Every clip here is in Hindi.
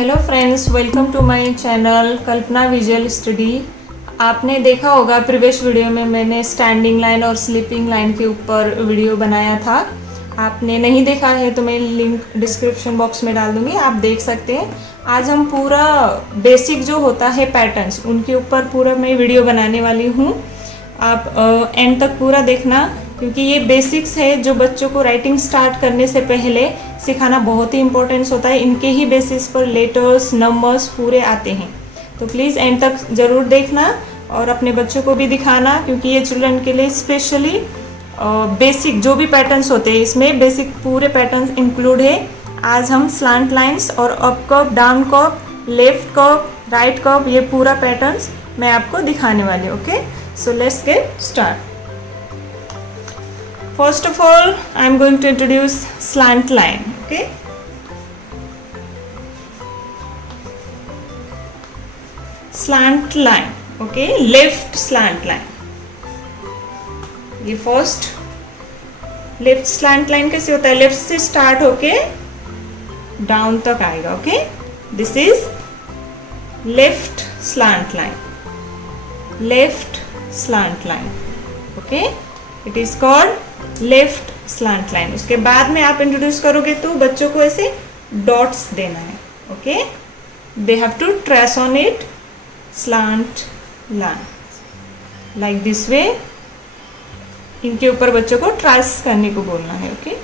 Hello friends, welcome to my channel Kalpana visual study. आपने देखा होगा प्रीवियस वीडियो में मैंने स्टैंडिंग लाइन और स्लीपिंग लाइन के ऊपर वीडियो बनाया था। आपने नहीं देखा है तो मैं लिंक डिस्क्रिप्शन बॉक्स में डाल दूंगी, आप देख सकते हैं। आज हम पूरा बेसिक जो होता है पैटर्न्स, उनके ऊपर पूरा मैं वीडियो बनाने वाली हूँ। आप एंड तक पूरा देखना, क्योंकि ये बेसिक्स है जो बच्चों को राइटिंग स्टार्ट करने से पहले सिखाना बहुत ही इम्पोर्टेंस होता है। इनके ही बेसिस पर लेटर्स, नंबर्स पूरे आते हैं, तो प्लीज़ एंड तक ज़रूर देखना और अपने बच्चों को भी दिखाना, क्योंकि ये चिल्ड्रन के लिए स्पेशली बेसिक जो भी पैटर्न्स होते हैं, इसमें बेसिक पूरे पैटर्न्स इंक्लूड है। आज हम स्लांट लाइंस और up curve, down curve, left curve, right curve, ये पूरा पैटर्न्स मैं आपको दिखाने वाली हूँ। Okay, so let's get start. First of all, I am going to introduce slant line. Okay, slant line. Okay, left slant line. ये फर्स्ट लेफ्ट स्लैंट लाइन कैसे होता है? लेफ्ट से स्टार्ट होके डाउन तक आएगा। Okay, this is left slant line, left slant line. Okay, it is called left slant line. उसके बाद में आप इंट्रोड्यूस करोगे तो बच्चों को ऐसे डॉट्स देना है। Okay, they have to trace on it slant line like this way. इनके ऊपर बच्चों को ट्रेस करने को बोलना है। Okay,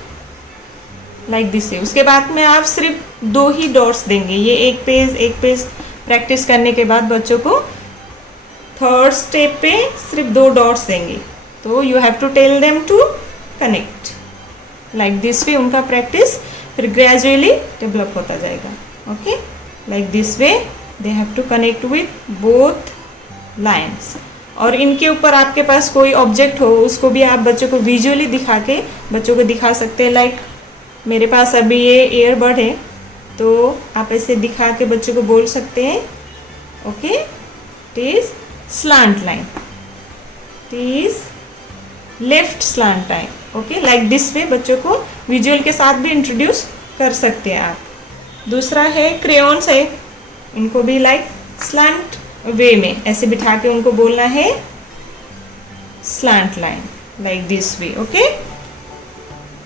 like this way. उसके बाद में आप सिर्फ दो ही डॉट्स देंगे। ये एक पेज प्रैक्टिस करने के बाद बच्चों को थर्ड स्टेप पे सिर्फ दो डॉट्स देंगे। तो you have to tell them to connect like this way. उनका प्रैक्टिस फिर ग्रेजुअली डेवलप होता जाएगा। Okay, like this way they have to connect with both lines. और इनके ऊपर आपके पास कोई ऑब्जेक्ट हो, उसको भी आप बच्चों को विजुअली दिखा के बच्चों को दिखा सकते हैं। लाइक मेरे पास अभी ये ईयरबड है, तो आप ऐसे दिखा के बच्चों को बोल सकते हैं। Okay, it is slant line, it is left slant line. Okay, like this वे बच्चों को विजुअल के साथ भी इंट्रोड्यूस कर सकते हैं आप। दूसरा है क्रेयॉन्स है, इनको भी लाइक स्लैंट वे में ऐसे बिठा के उनको बोलना है slant line like this way. Okay,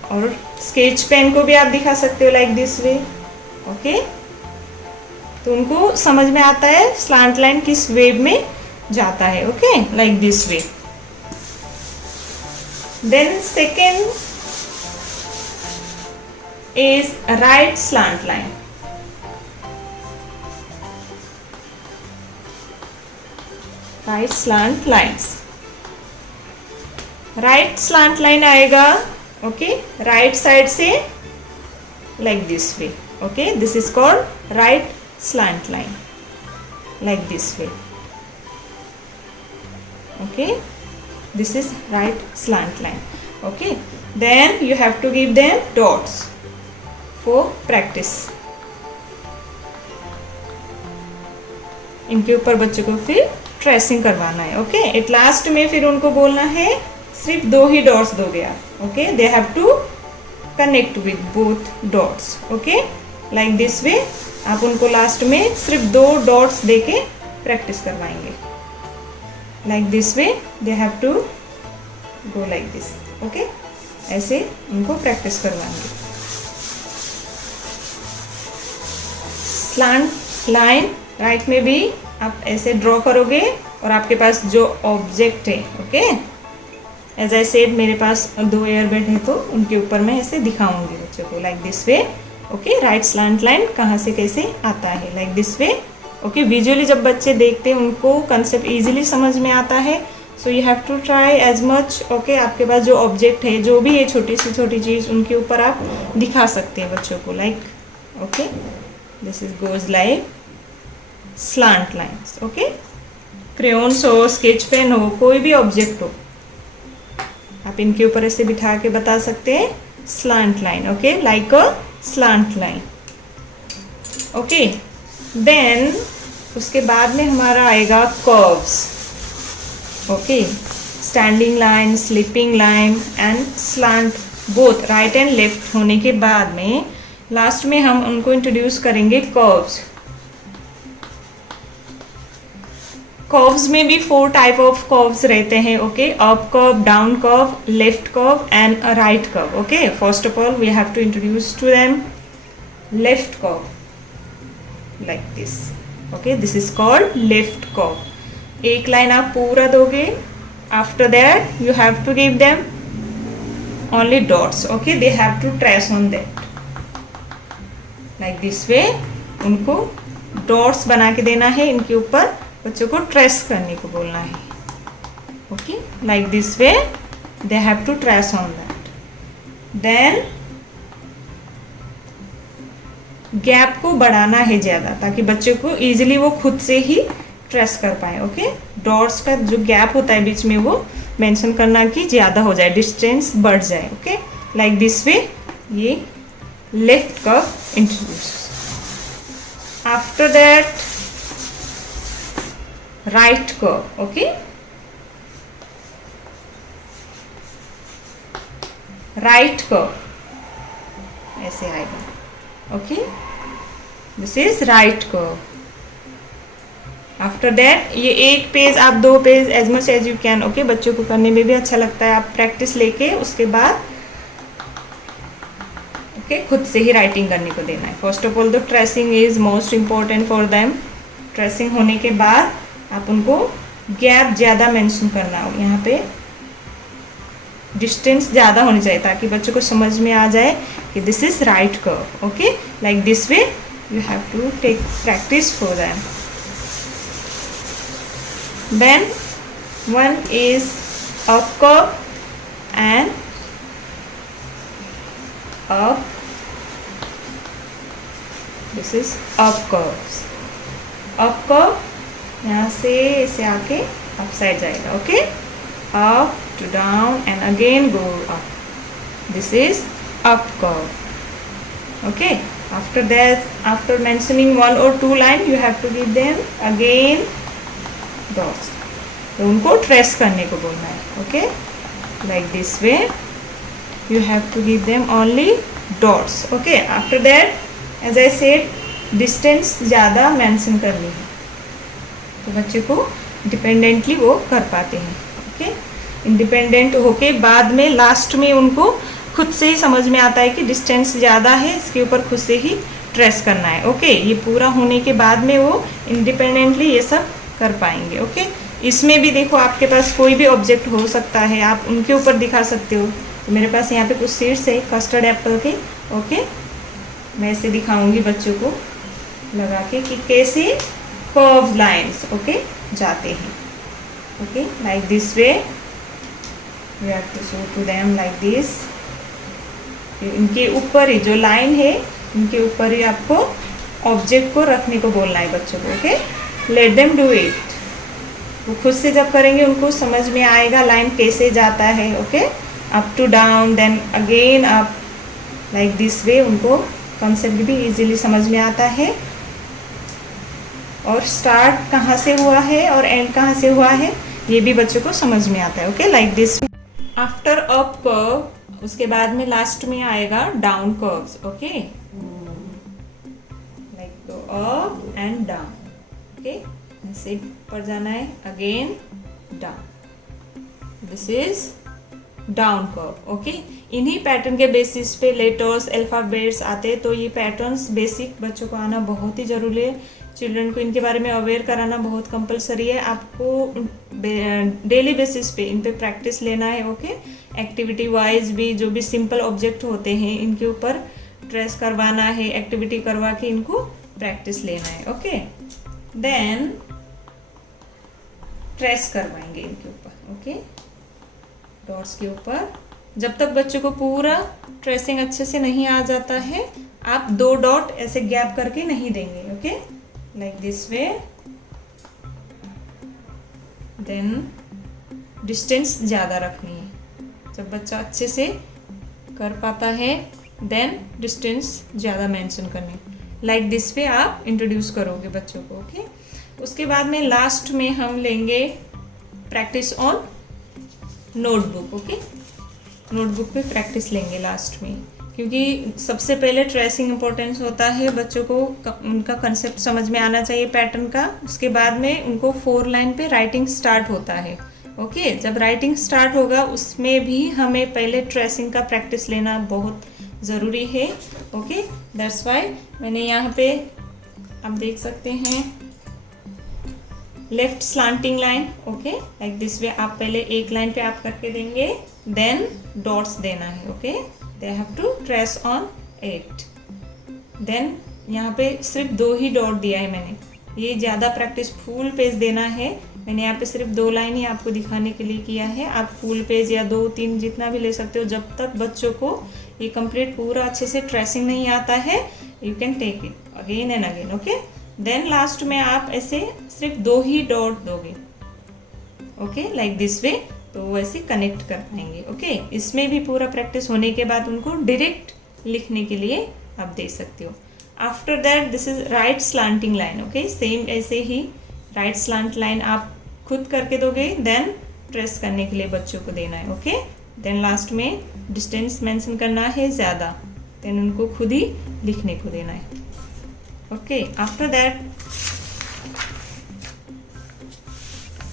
और स्केच पेन को भी आप दिखा सकते हो लाइक दिस वे। ओके, तो उनको समझ में आता है स्लैंट लाइन किस वे में जाता है। Okay, like this way. Then second is right slant line. Right slant lines. Right slant line आएगा। Okay, right side से like this way. Okay, this is called right slant line like this way. Okay, this is right slant line. Okay, then you have to give them dots for practice. इनके ऊपर बच्चों को फिर ट्रेसिंग करवाना है। ओके, एट लास्ट में फिर उनको बोलना है सिर्फ दो ही डॉट्स दोगे आप। Okay, they have to connect with both dots. Okay, like this way आप उनको लास्ट में सिर्फ दो डॉट्स देके प्रैक्टिस करवाएंगे। Like this way they have to go like this. Okay, ऐसे उनको प्रैक्टिस करवाएंगे। स्लैंट लाइन राइट में भी आप ऐसे ड्रॉ करोगे और आपके पास जो ऑब्जेक्ट है। ओके, एज आई सेड मेरे पास दो एयरबड है, तो उनके ऊपर मैं ऐसे दिखाऊंगी बच्चों को like this way. Okay, right slant line कहाँ से कैसे आता है like this way. Okay, visually जब बच्चे देखते हैं उनको कंसेप्ट इजीली समझ में आता है। So you have to try as much. Okay, आपके पास जो ऑब्जेक्ट है, जो भी है छोटी से छोटी चीज़, उनके ऊपर आप दिखा सकते हैं बच्चों को like. Okay, this is goes like slant lines. Okay, crayons हो, स्केच पेन हो, कोई भी ऑब्जेक्ट हो, आप इनके ऊपर ऐसे बिठा के बता सकते हैं slant line. Okay, like a slant line. Okay, then उसके बाद में हमारा आएगा curves. Okay, standing line, sleeping line and slant, both right and left होने के बाद में लास्ट में हम उनको इंट्रोड्यूस करेंगे कर्व्स। कर्व्स में भी 4 टाइप ऑफ कर्व्स रहते हैं, okay, up curve, down curve, left curve and right curve, okay. First of all we have to introduce to them left curve, like this, okay. This is called left curve. एक लाइन आप पूरा दोगे, after that you have to give them only dots, okay. They have to trace on that, like this way. उनको डॉट्स बना के देना है, इनके ऊपर बच्चों को ट्रेस करने को बोलना है, okay. Like this way they have to trace on that. Then gap को बढ़ाना है ज़्यादा, ताकि बच्चों को इजीली वो खुद से ही ट्रेस कर पाए, ओके. डॉट्स का जो गैप होता है बीच में वो मेंशन करना कि ज़्यादा हो जाए, डिस्टेंस बढ़ जाए, ओके. लाइक दिस वे ये left curve introduce. After that right curve, okay. Right curve ऐसे आएगा, okay. This is right curve. After that ये एक पेज आप 2 page as much as you can, okay. बच्चों को करने में भी अच्छा लगता है, आप प्रैक्टिस लेके उसके बाद ओके खुद से ही राइटिंग करने को देना है. First of all the tracing is most important for them. Tracing होने के बाद आप उनको गैप ज़्यादा मेंशन करना हो, यहाँ पे डिस्टेंस ज़्यादा होनी चाहिए, ताकि बच्चों को समझ में आ जाए कि this is right curve, okay. Like this way you have to take practice for them. Then one is up curve and up. This is up curves. Up curve यहाँ से ऐसे आके up side जाएगा, okay? Up to down and again go up. This is up curve, okay? After that, after mentioning 1 or 2 line, you have to give them again dots. तो उनको ट्रेस करने को बोलना है, okay. Like this way you have to give them only dots, okay. After that as I said distance ज़्यादा मेंशन करनी है, तो बच्चे को डिपेंडेंटली वो कर पाते हैं, ओके. इंडिपेंडेंट होके बाद में लास्ट में उनको खुद से ही समझ में आता है कि डिस्टेंस ज़्यादा है, इसके ऊपर खुद से ही ट्रेस करना है, ओके. ये पूरा होने के बाद में वो इंडिपेंडेंटली ये सब कर पाएंगे, ओके. इसमें भी देखो आपके पास कोई भी ऑब्जेक्ट हो सकता है, आप उनके ऊपर दिखा सकते हो. तो मेरे पास यहाँ पे कुछ सीड्स है कस्टर्ड एप्पल के, ओके. मैं ऐसे दिखाऊंगी बच्चों को लगा के कि कैसे कर्व लाइंस, ओके, जाते हैं, okay. Like this way we have to show to them like this. इनके ऊपर ही जो लाइन है, इनके ऊपर ही आपको ऑब्जेक्ट को रखने को बोलना है बच्चों को, okay. Let them do it. वो खुद से जब करेंगे उनको समझ में आएगा लाइन कैसे जाता है, okay. Up to down then again up, like this way उनको कॉन्सेप्ट भी इजीली समझ में आता है, और स्टार्ट कहाँ से हुआ है और एंड कहाँ से हुआ है ये भी बच्चों को समझ में आता है, okay. Like this. After up curve उसके बाद में लास्ट में आएगा डाउन कर्व्स, ओके. लाइक तो अप एंड डाउन, ओके. ऐसे ऊपर जाना है, again down. This is down curve, okay. इन्हीं पैटर्न के बेसिस पे लेटर्स अल्फाबेट्स आते हैं, तो ये पैटर्न्स बेसिक बच्चों को आना बहुत ही ज़रूरी है. चिल्ड्रन को इनके बारे में अवेयर कराना बहुत कंपलसरी है. आपको डेली बेसिस पे इन पे प्रैक्टिस लेना है, ओके. एक्टिविटी वाइज भी जो भी सिंपल ऑब्जेक्ट होते हैं इनके ऊपर ट्रेस करवाना है, एक्टिविटी करवा के इनको प्रैक्टिस लेना है, ओके. देन ट्रेस करवाएंगे इनके ऊपर, ओके, डॉट्स के ऊपर. जब तक बच्चों को पूरा ट्रेसिंग अच्छे से नहीं आ जाता है, आप 2 डॉट ऐसे गैप करके नहीं देंगे, okay. Like this way. Then distance ज़्यादा रखनी है. जब बच्चा अच्छे से कर पाता है देन डिस्टेंस ज़्यादा मेंशन करनी. लाइक दिस वे आप इंट्रोड्यूस करोगे बच्चों को, ओके. उसके बाद में लास्ट में हम लेंगे practice on notebook, okay. Notebook पे प्रैक्टिस लेंगे लास्ट में. क्योंकि सबसे पहले ट्रेसिंग इम्पोर्टेंस होता है, बच्चों को उनका कंसेप्ट समझ में आना चाहिए पैटर्न का। उसके बाद में उनको 4 लाइन पे राइटिंग स्टार्ट होता है। ओके, जब राइटिंग स्टार्ट होगा उसमें भी हमें पहले ट्रेसिंग का प्रैक्टिस लेना बहुत ज़रूरी है। ओके, दैट्स वाई मैंने यहाँ पे आप देख सकते हैं left slanting line. Okay, like this way आप पहले एक लाइन पे आप करके देंगे, देन डॉट्स देना है। Okay, they have to trace on 8। Then यहाँ पे सिर्फ 2 ही डॉट दिया है मैंने, ये ज़्यादा प्रैक्टिस फुल पेज देना है। मैंने यहाँ पे सिर्फ 2 लाइन ही आपको दिखाने के लिए किया है। आप फुल पेज या 2-3 जितना भी ले सकते हो। जब तक बच्चों को ये कंप्लीट पूरा अच्छे से ट्रेसिंग नहीं आता है, you can take it again and again. Okay, then last में आप ऐसे सिर्फ 2 ही डॉट दोगे। ओके, लाइक दिस वे, तो वो ऐसे कनेक्ट कर पाएंगे। ओके, इसमें भी पूरा प्रैक्टिस होने के बाद उनको डायरेक्ट लिखने के लिए आप दे सकते हो। After that this is right slanting line. Okay, same ऐसे ही राइट स्लांट लाइन आप खुद करके दोगे, देन ट्रेस करने के लिए बच्चों को देना है। ओके, देन लास्ट में डिस्टेंस मेंशन करना है ज़्यादा, देन उनको खुद ही लिखने को देना है। Okay, after that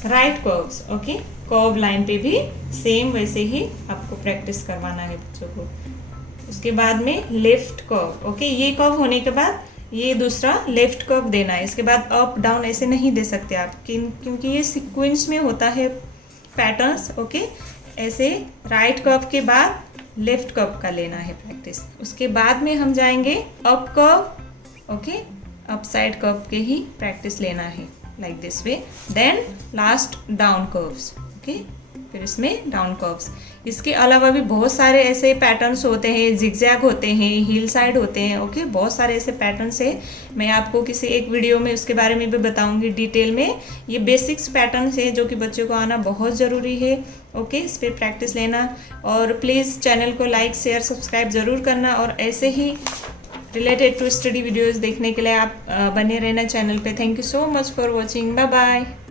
right curves. Okay, curve line पे भी सेम वैसे ही आपको प्रैक्टिस करवाना है बच्चों को। उसके बाद में लेफ्ट कर्व। ओके, ये कर्व होने के बाद ये दूसरा लेफ्ट कर्व देना है। इसके बाद अप डाउन ऐसे नहीं दे सकते आप, क्योंकि ये सीक्वेंस में होता है पैटर्न्स। ओके, ऐसे राइट कर्व के बाद लेफ्ट कर्व का लेना है प्रैक्टिस। उसके बाद में हम जाएंगे up curve. Okay, up side curve के ही प्रैक्टिस लेना है, like this way. Then last down curves. Okay, फिर इसमें डाउन कर्व्स। इसके अलावा भी बहुत सारे ऐसे पैटर्न्स होते हैं, जिगजैग होते हैं, हिल साइड होते हैं। ओके, बहुत सारे ऐसे पैटर्न्स हैं। मैं आपको किसी एक वीडियो में उसके बारे में भी बताऊंगी डिटेल में। ये बेसिक्स पैटर्न्स हैं जो कि बच्चों को आना बहुत ज़रूरी है। ओके, इस पर प्रैक्टिस लेना, और प्लीज़ चैनल को लाइक शेयर सब्सक्राइब ज़रूर करना, और ऐसे ही रिलेटेड टू स्टडी वीडियोज़ देखने के लिए आप बने रहना चैनल पे। Thank you so much for watching. Bye bye.